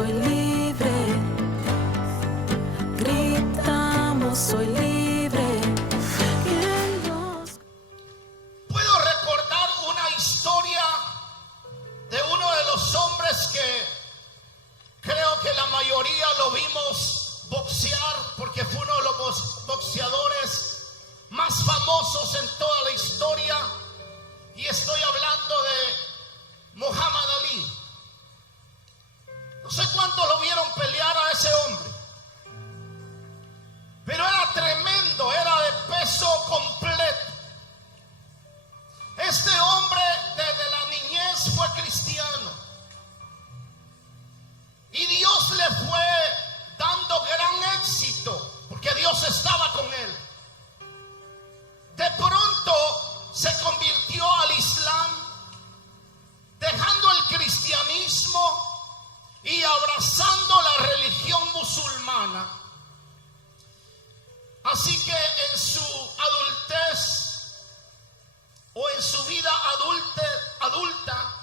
soy libre. Gritamos, soy libre. Puedo recordar una historia de uno de los hombres que creo que la mayoría lo vimos boxear, porque fue uno de los boxeadores más famosos en toda la historia, y estoy hablando de Muhammad Ali. No sé cuántos lo vieron pelear a ese hombre, pero era tremendo, era de peso completo. Este hombre desde la niñez fue cristiano y Dios le fue dando gran éxito porque Dios estaba con él. De pronto se convirtió al Islam, dejando el cristianismo y abrazando la religión musulmana. Así que en su adultez o en su vida adulta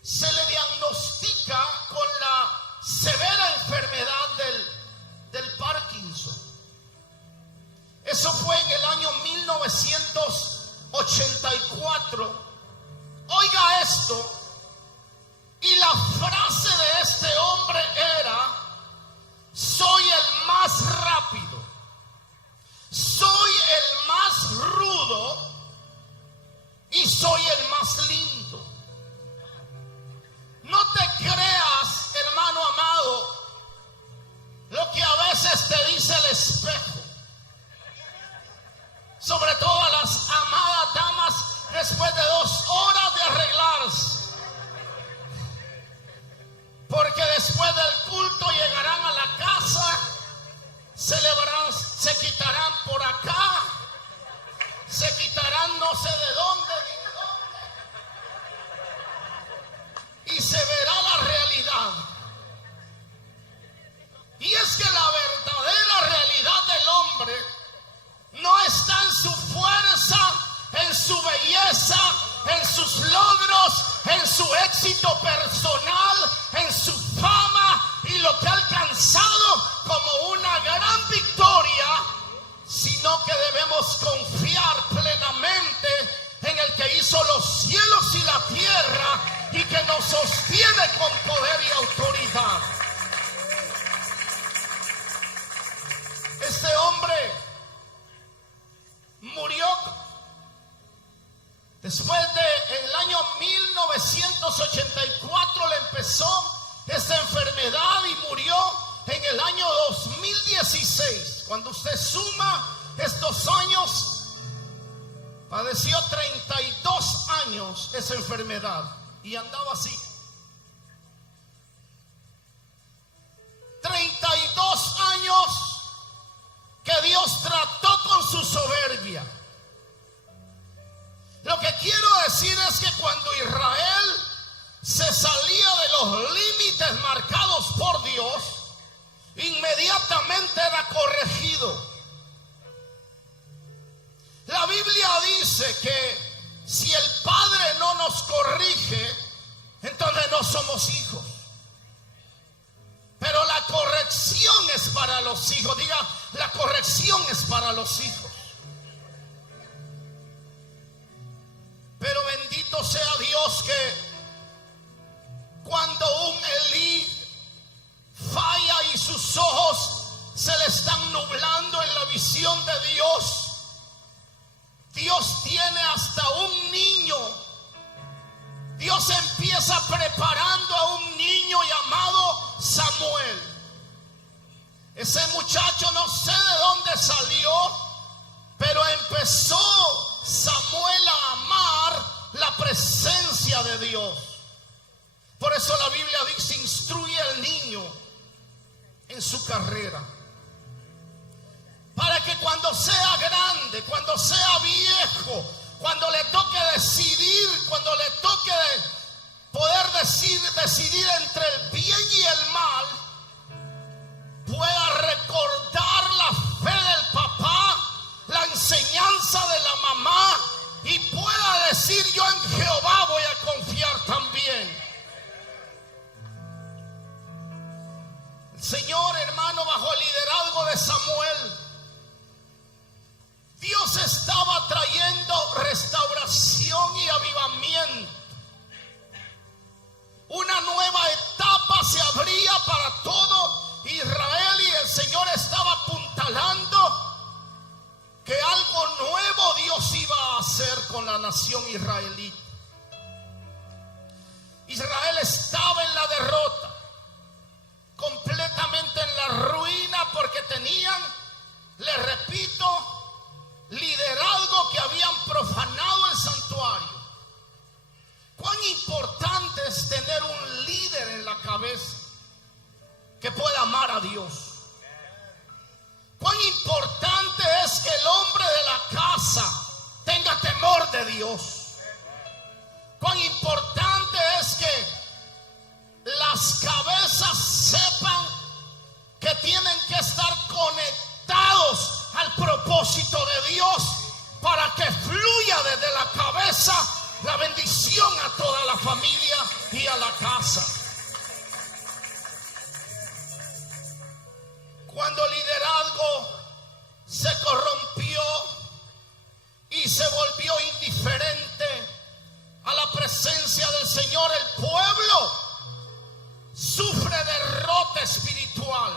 se le diagnostica con la severa enfermedad del Parkinson. Eso fue en el año 1984. Oiga esto. Y la frase de este hombre era: soy el más rápido, soy el más rudo y soy el más lindo. No te creas, hermano amado, lo que a veces te dice el espejo, sobre todo a las amadas damas después de 2 horas de arreglarse. Porque después del culto llegarán a la casa, celebrarán, se quitarán por acá, se quitarán no sé de dónde, y se verá la realidad. Y es que la verdadera realidad del hombre no está en su fuerza, en su belleza, en sus logros, en su éxito personal, en su fama y lo que ha alcanzado como una gran victoria, sino que debemos confiar plenamente en el que hizo los cielos y la tierra y que nos sostiene con poder y autoridad. Este hombre murió después del año 1984, le empezó esta enfermedad y murió en el año 2016. Cuando usted suma estos años, padeció 32 años esa enfermedad y andaba así. 32 años que Dios trató con su soberbia. Lo que quiero decir es que cuando Israel se salía de los límites marcados por Dios, inmediatamente era corregido. La Biblia dice que si el Padre no nos corrige, entonces no somos hijos. Pero la corrección es para los hijos. Diga, la corrección es para los hijos. Pero bendito sea Dios que cuando un Elí falla y sus ojos se le están nublando en la visión de Dios, Dios tiene hasta un niño. Dios empieza preparando a un niño llamado Samuel. Ese muchacho no sé de dónde salió, pero empezó Samuel a amar la presencia de Dios. Por eso la Biblia dice: instruye al niño en su carrera, para que cuando sea grande, cuando sea viejo, cuando le toque decidir, cuando le toque poder decidir entre el bien y el mal, pueda recordar la fe del papá, la enseñanza de la mamá, y pueda decir: yo en Jehová voy a confiar también. Señor, hermano, bajo el liderazgo de Samuel, Dios estaba trayendo restauración y avivamiento. Una nueva etapa se abría para todo Israel y el Señor estaba apuntalando que algo nuevo Dios iba a hacer con la nación israelita. Israel estaba en la derrota, completamente en la ruina, porque tenían, les repito, liderazgo que habían profanado el santuario. Cuán importante es tener un líder en la cabeza que pueda amar a Dios. Cuán importante es que el hombre de la casa tenga temor de Dios. Cuán importante es que las cabezas sepan que tienen que estar conectados al propósito de Dios para que fluya desde la cabeza la bendición a toda la familia y a la casa. Cuando el liderazgo se corrompió y se volvió indiferente a la presencia del Señor, el pueblo sufre derrota espiritual.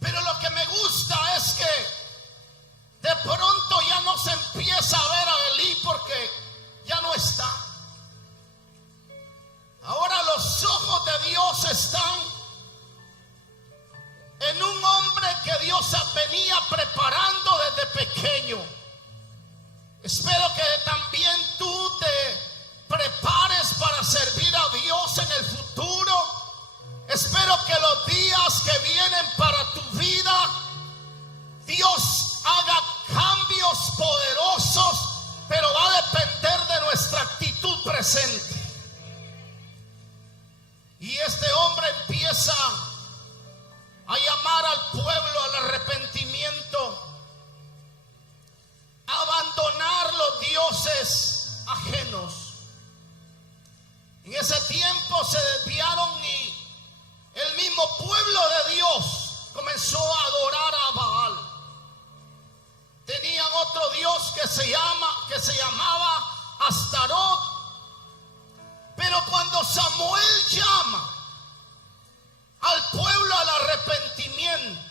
Pero lo que me gusta es que de pronto ya no se empieza a ver a Elí porque ya no está. Ahora los ojos de Dios están en un hombre que Dios venía preparando desde pequeño. Espero que también tú te prepares para servir a Dios en el futuro. Espero que los días que vienen para tu vida, Dios haga cambios poderosos, pero va a depender de nuestra actitud presente. Y este hombre empieza a llamar al pueblo al arrepentimiento, a abandonar los dioses ajenos. En ese tiempo se desviaron y el mismo pueblo de Dios comenzó a adorar a Baal. Tenían otro dios que se llamaba Astarot. Pero cuando Samuel llama al pueblo al arrepentimiento,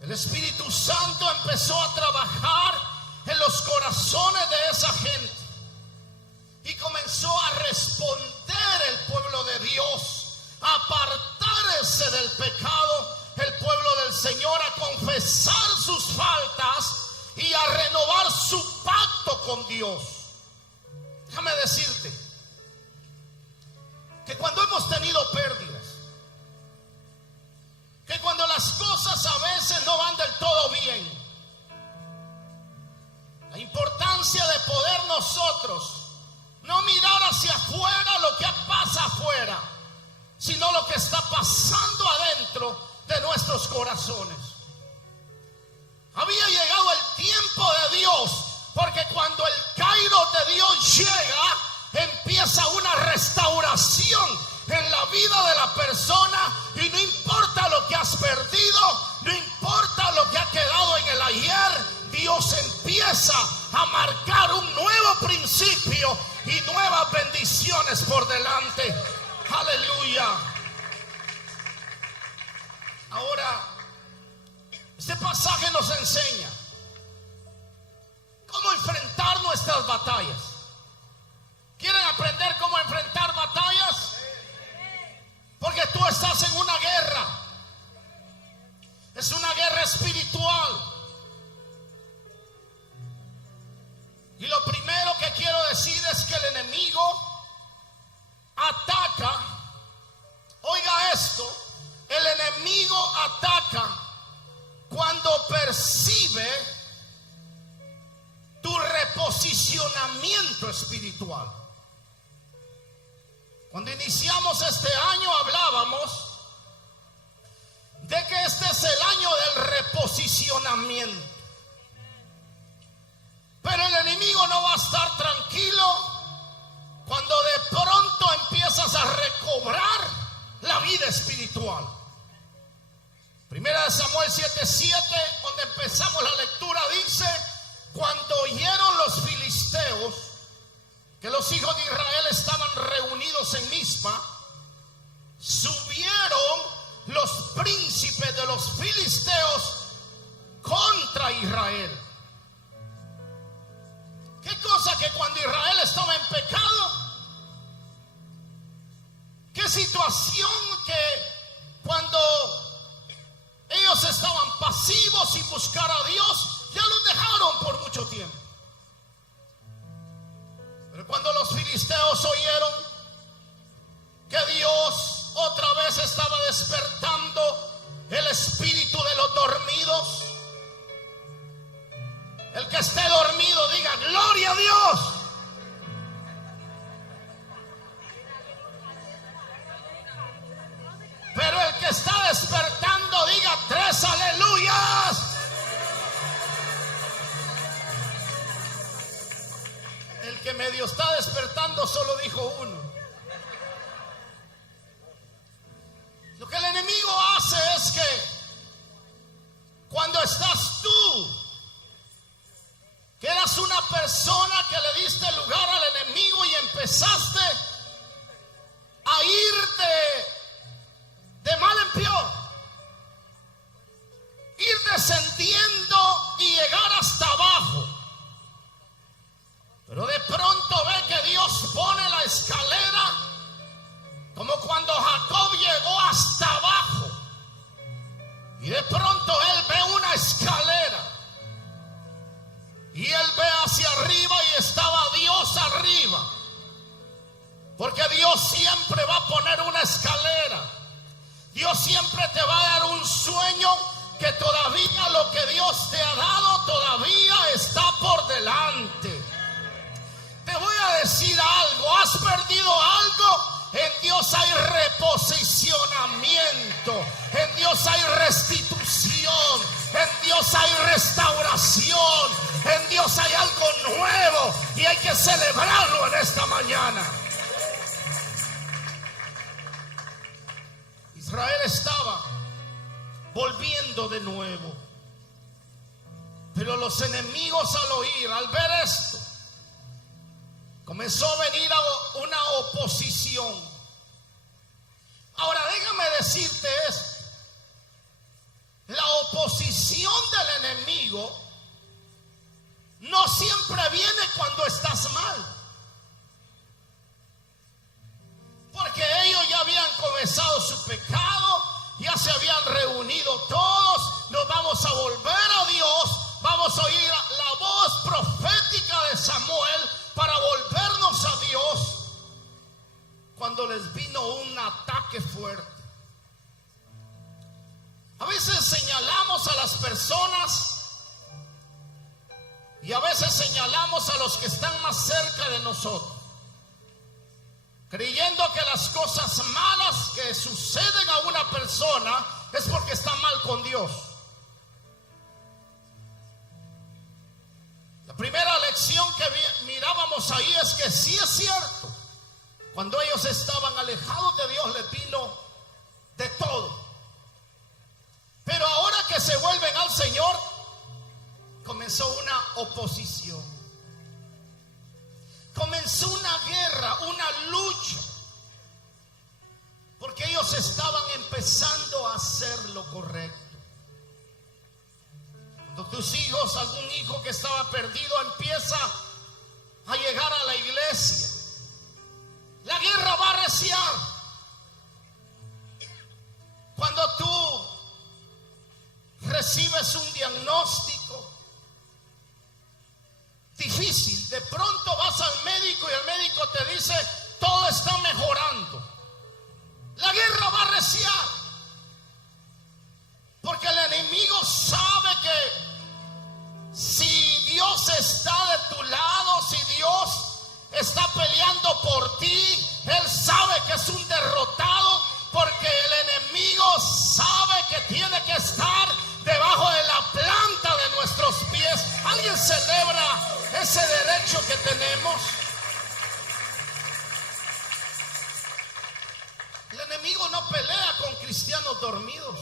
el Espíritu Santo empezó a trabajar en los corazones de esa gente y comenzó a responder el pueblo de Dios, a apartarse del pecado, el pueblo del Señor, a confesar sus faltas y a renovar su pacto con Dios. Déjame decirte que cuando hemos tenido pérdidas, que cuando las cosas a veces no van del todo bien, la importancia de poder nosotros no mirar hacia afuera lo que pasa afuera, sino lo que está pasando adentro de nuestros corazones. Había llegado el tiempo de Dios, porque cuando el Kairos de Dios llega, empieza una restauración en la vida de la persona, y no importa lo que has perdido, no importa lo que ha quedado en el ayer, Dios empieza a marcar un nuevo principio y nuevas bendiciones por delante. Aleluya. Ahora, este pasaje nos enseña cómo enfrentar nuestras batallas. ¿Quieren aprender cómo enfrentar batallas? Porque tú estás en una guerra. Es una guerra espiritual. Y lo primero que quiero decir es que el enemigo ataca. Oiga esto. El enemigo ataca cuando percibe tu reposicionamiento espiritual. Cuando iniciamos este año hablábamos de que este es el año del reposicionamiento. Pero el enemigo no va a estar tranquilo cuando de pronto empiezas a recobrar la vida vida espiritual. Primera de Samuel 7:7, donde empezamos la lectura, dice: cuando oyeron los filisteos que los hijos de Israel estaban reunidos en Mizpa, subieron los príncipes de los filisteos contra Israel. ¿Qué cosa? Que cuando Israel estaba en pecado, qué situación que cuando ellos estaban pasivos sin buscar a Dios, ya los dejaron por mucho tiempo. Pero cuando los filisteos oyeron que Dios otra vez estaba despertando el espíritu de los dormidos, el que esté dormido diga gloria a Dios. Pero el que está despertando diga 3 aleluyas. El que medio está despertando solo dijo 1. Lo que el enemigo hace es que cuando estás tú, que eras una persona que le diste lugar al enemigo y empezaste a ir de mal en peor, ir descendiendo y llegar hasta abajo, pero de pronto ve que Dios pone la escalera, como cuando Jacob llegó hasta abajo, y de pronto él ve una escalera, y él ve hacia arriba y estaba Dios arriba, porque Dios siempre va a poner una escalera. Dios siempre te va a dar un sueño que todavía lo que Dios te ha dado todavía está por delante. Te voy a decir algo: has perdido algo, en Dios hay reposicionamiento, en Dios hay restitución, en Dios hay restauración, en Dios hay algo nuevo y hay que celebrarlo en esta mañana. Israel estaba volviendo de nuevo, pero los enemigos al ver esto, comenzó a venir una oposición. Ahora déjame decirte esto: la oposición del enemigo no siempre viene cuando estás mal, porque ellos ya habían confesado su pecado, ya se habían reunido todos. Nos vamos a volver a Dios, vamos a oír la voz profética de Samuel para volvernos a Dios, cuando les vino un ataque fuerte. A veces señalamos a las personas y a veces señalamos a los que están más cerca de nosotros, creyendo que las cosas malas que suceden a una persona es porque está mal con Dios. La primera lección que mirábamos ahí es que sí es cierto, cuando ellos estaban alejados de Dios les vino de todo, pero ahora que se vuelven al Señor, comenzó una oposición. Comenzó una guerra, una lucha, porque ellos estaban empezando a hacer lo correcto. Cuando tus hijos, algún hijo que estaba perdido, empieza a llegar a la iglesia, la guerra va a arreciar. Cuando tú recibes un diagnóstico difícil, de pronto vas al médico y el médico te dice todo está mejorando, la guerra va a arreciar, porque el enemigo sabe que si Dios está de tu lado, si Dios está peleando por ti, él sabe que es un derrotado, porque el enemigo sabe que tiene que estar debajo de la planta de nuestros pies. ¿Alguien celebra ese derecho que tenemos? El enemigo no pelea dormidos.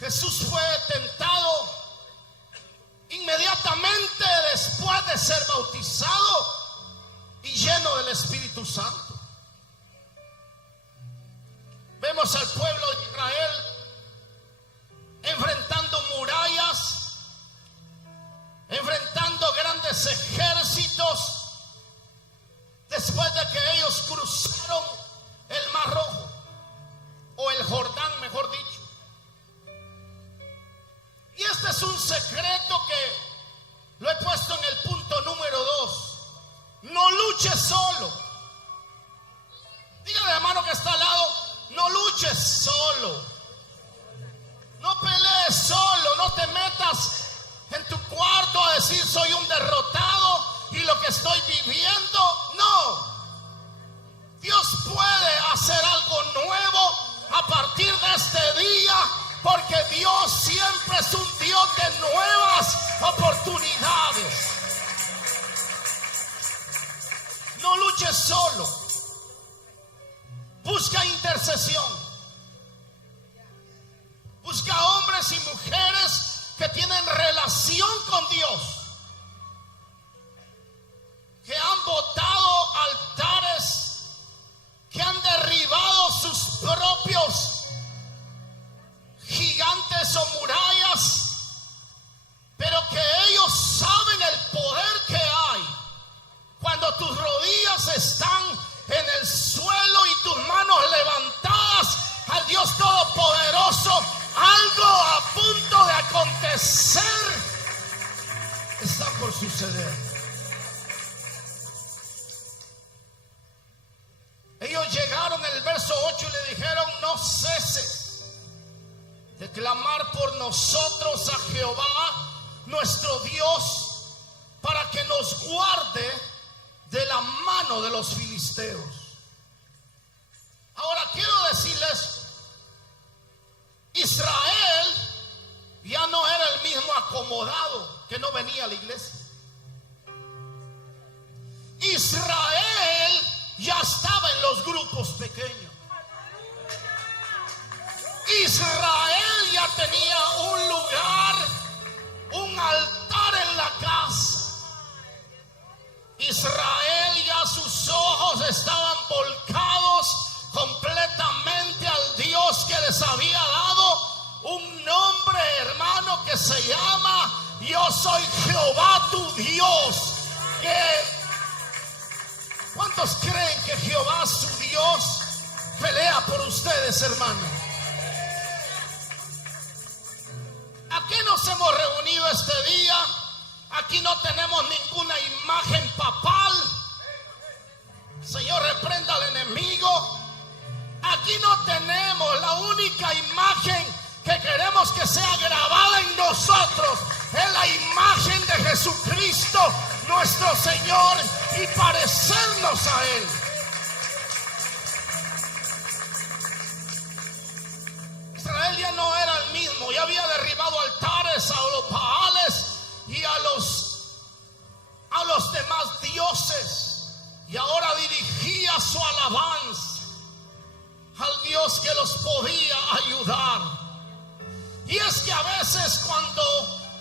Jesús fue tentado inmediatamente después de ser bautizado y lleno del Espíritu Santo. Vemos al pueblo de Israel enfrentando murallas, enfrentando grandes ejércitos, después de que ellos cruzaron el Mar Rojo, o el Jordán, mejor dicho. Y este es un secreto que lo he puesto en el punto número 2. No luches solo. Dígale, hermano, que está al lado: no luches solo. No pelees solo. No te metas en tu cuarto a decir soy un derrotado y lo que estoy viviendo. No. Dios puede hacer algo nuevo a partir de este día, porque Dios siempre es un Dios de nuevas oportunidades. No luches solo. Busca intercesión. Busca hombres y mujeres que tienen relación con Dios, que han botado altares, que han derribado sus propios gigantes o murallas, pero que ellos saben el poder que hay cuando tus rodillas están en el suelo y tus manos levantadas al Dios Todopoderoso. Algo a punto de acontecer está por suceder. Ellos llegaron en el verso 8 y le dijeron: no ceses de clamar por nosotros a Jehová nuestro Dios, para que nos guarde de la mano de los filisteos. Ahora quiero decirles, Israel ya no era el mismo acomodado que no venía a la iglesia. Israel ya estaba en los grupos pequeños. Israel ya tenía un lugar, un altar en la casa. Israel ya sus ojos estaban volcados completamente al Dios que les había dado un nombre, hermano, que se llama: yo soy Jehová tu Dios. ¿Cuántos creen que Jehová su Dios pelea por ustedes, hermano? ¿A qué nos hemos reunido este día? Aquí no tenemos ninguna imagen papal. Señor, reprenda al enemigo. Aquí no tenemos. La única imagen que queremos que sea grabada en nosotros es la imagen de Jesucristo, nuestro Señor, y parecernos a Él. Israel ya no era el mismo. Ya había derribado altares a los Baales y a los demás dioses, y ahora dirigía su alabanza al Dios que los podía ayudar. Y es que a veces cuando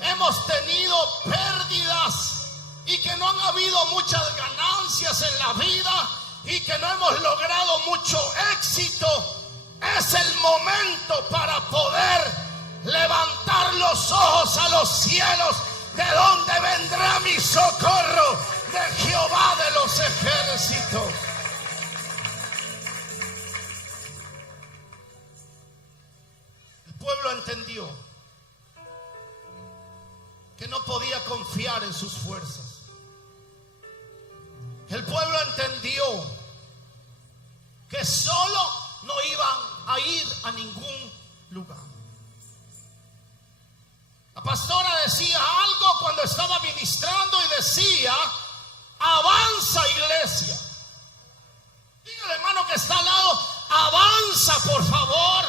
hemos tenido pérdidas y que no han habido muchas ganancias en la vida y que no hemos logrado mucho éxito, es el momento para poder levantar los ojos a los cielos. ¿De dónde vendrá mi socorro? De Jehová de los ejércitos. El pueblo entendió que no podía confiar en sus fuerzas. El pueblo entendió que solo no iban a ir a ningún lugar. La pastora decía algo cuando estaba ministrando y decía: avanza, iglesia. Dígale, hermano, que está al lado: avanza, por favor.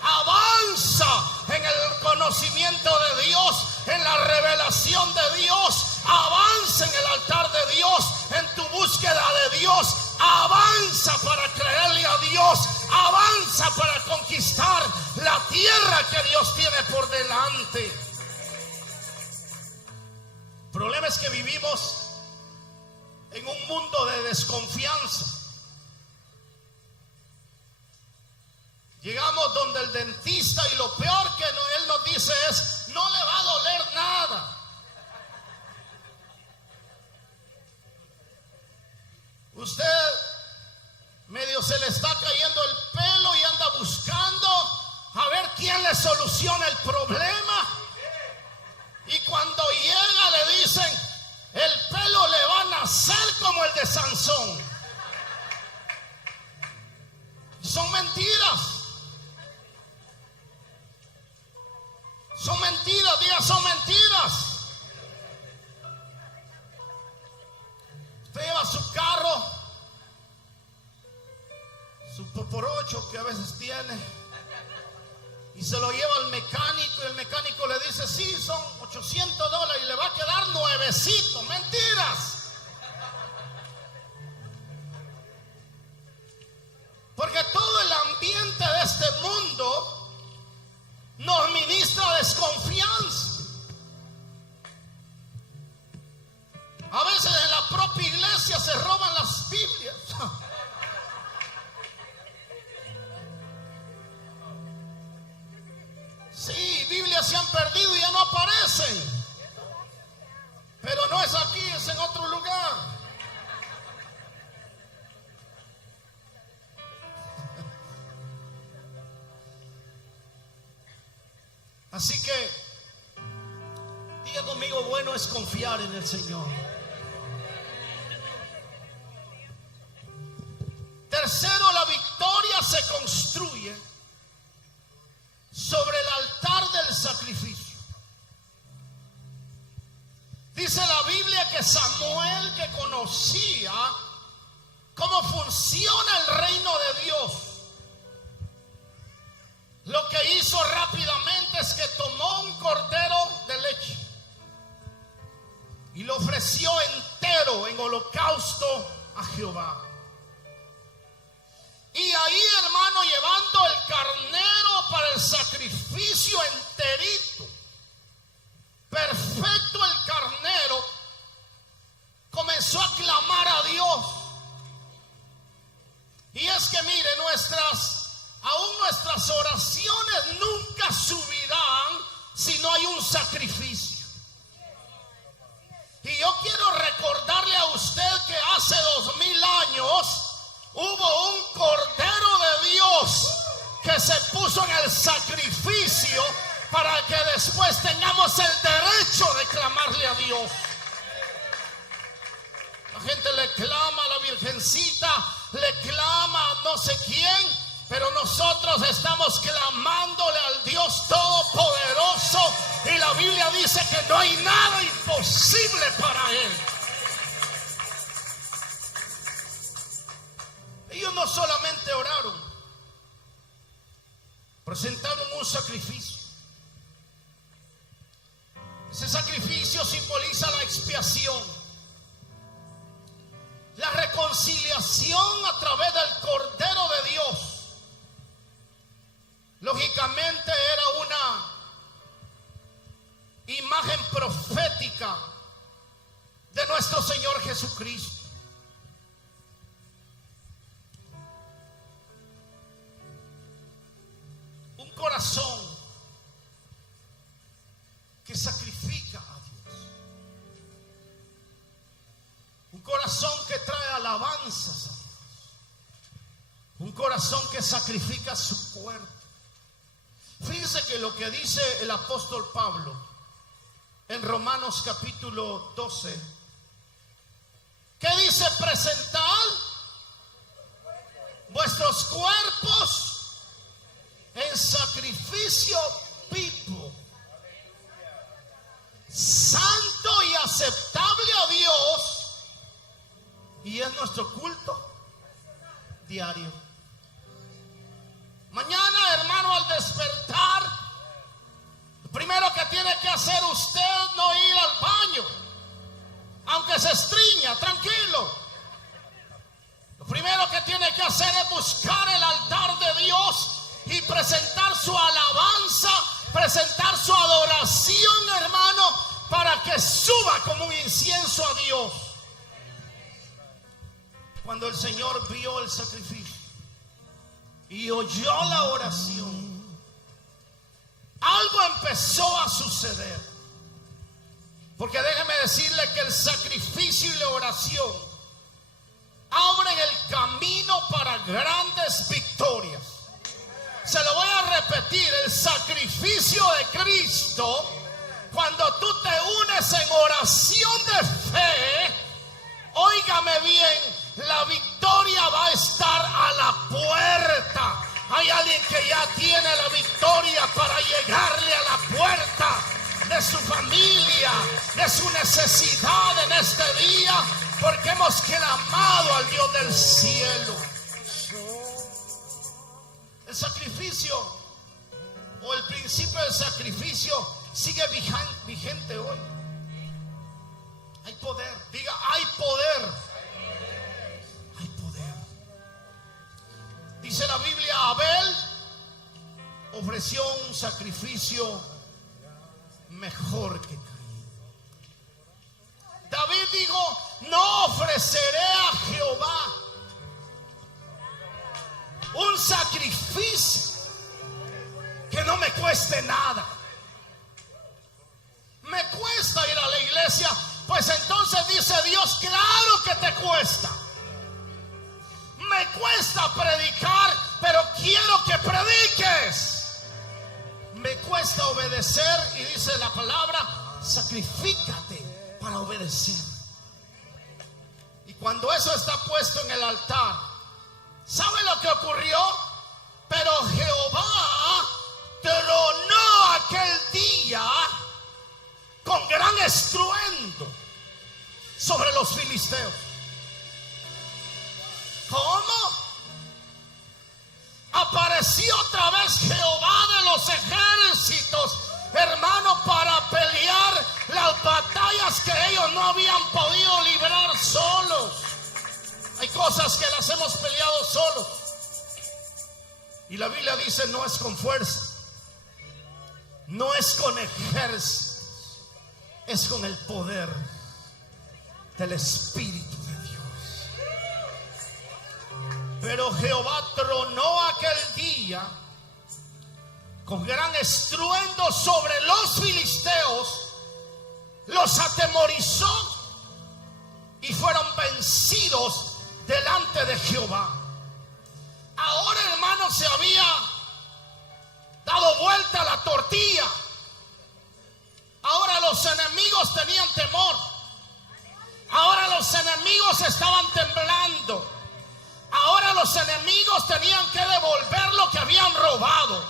Avanza en el conocimiento de Dios, en la revelación de Dios. Avanza en el altar de Dios, en tu búsqueda de Dios. Avanza para creerle a Dios avanza para conquistar la tierra que Dios tiene por delante. El problema es que vivimos en un mundo de desconfianza. Llegamos donde el dentista y lo peor que él nos dice es: no le va a doler nada. Usted medio se le está cayendo el pelo y anda buscando a ver quién le soluciona el problema. Y cuando llega le dicen: el pelo le va a nacer como el de Sansón. Son mentiras. Son mentiras, diga, son mentiras. Usted lleva su carro, su por 8 que a veces tiene, y se lo lleva al mecánico, y el mecánico le dice: sí, son $800 y le va a quedar nuevecito. Mentiras. Porque todo el ambiente de este mundo nos ministra desconfianza. A veces en la propia iglesia se roban las Biblias. Sí, Biblias se han perdido y ya no aparecen. Pero no es aquí, es en otro lugar. Así que diga conmigo: bueno es confiar en el Señor. Tercero, la victoria se construye sobre el altar del sacrificio. Dice la Biblia que Samuel, que conocía cómo funciona el reino de Dios, lo que hizo rápidamente es que tomó un cordero de leche y lo ofreció entero en holocausto a Jehová. Y ahí, hermano, llevando el carnero para el sacrificio enterito, perfecto el carnero, comenzó a clamar a Dios. Y es que mire, aún nuestras oraciones nunca subirán si no hay un sacrificio. Y yo quiero recordarle a usted que hace 2000 años hubo un cordero de Dios que se puso en el sacrificio para que después tengamos el derecho de clamarle a Dios. La gente le clama a la Virgencita, le clama a no sé quién, pero nosotros estamos clamándole al Dios Todopoderoso, y la Biblia dice que no hay nada imposible para Él. Ellos no solamente oraron, presentaron un sacrificio. Ese sacrificio simboliza la expiación, la reconciliación a través del Cordero de Dios. Lógicamente era una imagen profética de nuestro Señor Jesucristo. Un corazón que sacrifica a Dios. Un corazón que trae alabanzas a Dios. Un corazón que sacrifica su cuerpo. Fíjense que lo que dice el apóstol Pablo en Romanos capítulo 12, ¿qué dice? Presentad vuestros cuerpos en sacrificio vivo, santo y aceptable a Dios, y es nuestro culto diario. Mañana, hermano, al despertar, lo primero que tiene que hacer usted no ir al baño, aunque se estriña, tranquilo. Lo primero que tiene que hacer es buscar el altar de Dios presentar su alabanza, presentar su adoración, hermano, para que suba como un incienso a Dios. Cuando el Señor vio el sacrificio y oyó la oración, algo empezó a suceder. Porque déjeme decirle que el sacrificio y la oración abren el camino para grandes victorias. Se lo voy a repetir: el sacrificio de Cristo, cuando tú te unes en oración de fe, óigame bien, la victoria va a estar a la puerta. Hay alguien que ya tiene la victoria para llegarle a la puerta de su familia, de su necesidad en este día, porque hemos clamado al Dios del cielo. El sacrificio, o el principio del sacrificio, sigue vigente hoy. Hay poder, diga, hay poder. Hay poder. Dice la Biblia, Abel ofreció un sacrificio mejor que Caín. David dijo, no ofreceré a Jehová un sacrificio que no me cueste nada. Me cuesta ir a la iglesia, pues entonces dice Dios, claro que te cuesta. Me cuesta predicar, pero quiero que prediques. Me cuesta obedecer, y dice la palabra, sacrifícate para obedecer. Y cuando eso está puesto en el altar, ¿sabe lo que ocurrió? Pero Jehová tronó aquel día con gran estruendo sobre los filisteos. ¿Cómo? Apareció otra vez Jehová de los ejércitos, hermano, para pelear las batallas que ellos no habían podido librar solos. Hay cosas que las hemos peleado solos. Y la Biblia dice, no es con fuerza, no es con ejércitos, es con el poder del Espíritu de Dios. Pero Jehová tronó aquel día con gran estruendo sobre los filisteos, los atemorizó y fueron vencidos delante de Jehová. Ahora, hermano, se había dado vuelta la tortilla. Ahora los enemigos tenían temor. Ahora los enemigos estaban temblando. Ahora los enemigos tenían que devolver lo que habían robado.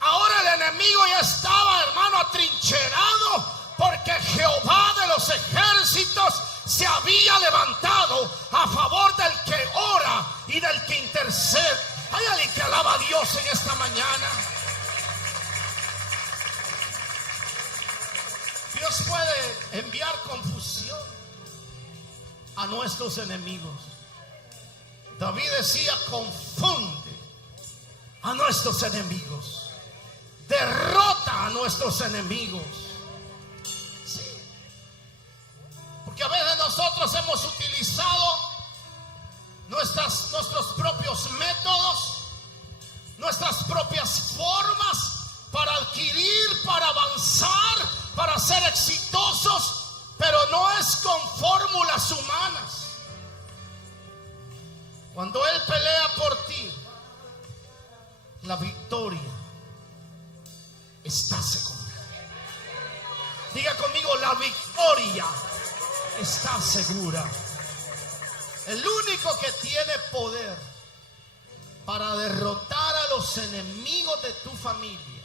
Ahora el enemigo ya estaba, hermano, atrincherado, porque Jehová de los ejércitos se había levantado a favor del que ora y del que intercede. Hay alguien que alaba a Dios en esta mañana. Dios puede enviar confusión a nuestros enemigos. David decía, confunde a nuestros enemigos, derrota a nuestros enemigos. Sí. Porque a veces nosotros hemos utilizado nuestros propios métodos, nuestras propias formas para adquirir, para avanzar, para ser exitosos, pero no es con fórmulas humanas. Cuando Él pelea por ti, la victoria está segura. Diga conmigo, la victoria está segura. El único que tiene poder para derrotar a los enemigos de tu familia,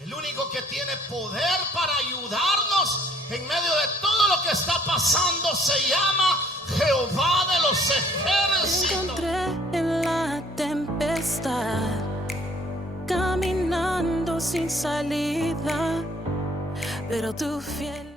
el único que tiene poder para ayudarnos en medio de todo lo que está pasando, se llama Jehová de los ejércitos. Te encontré en la tempestad, caminando sin salida, pero tu fiel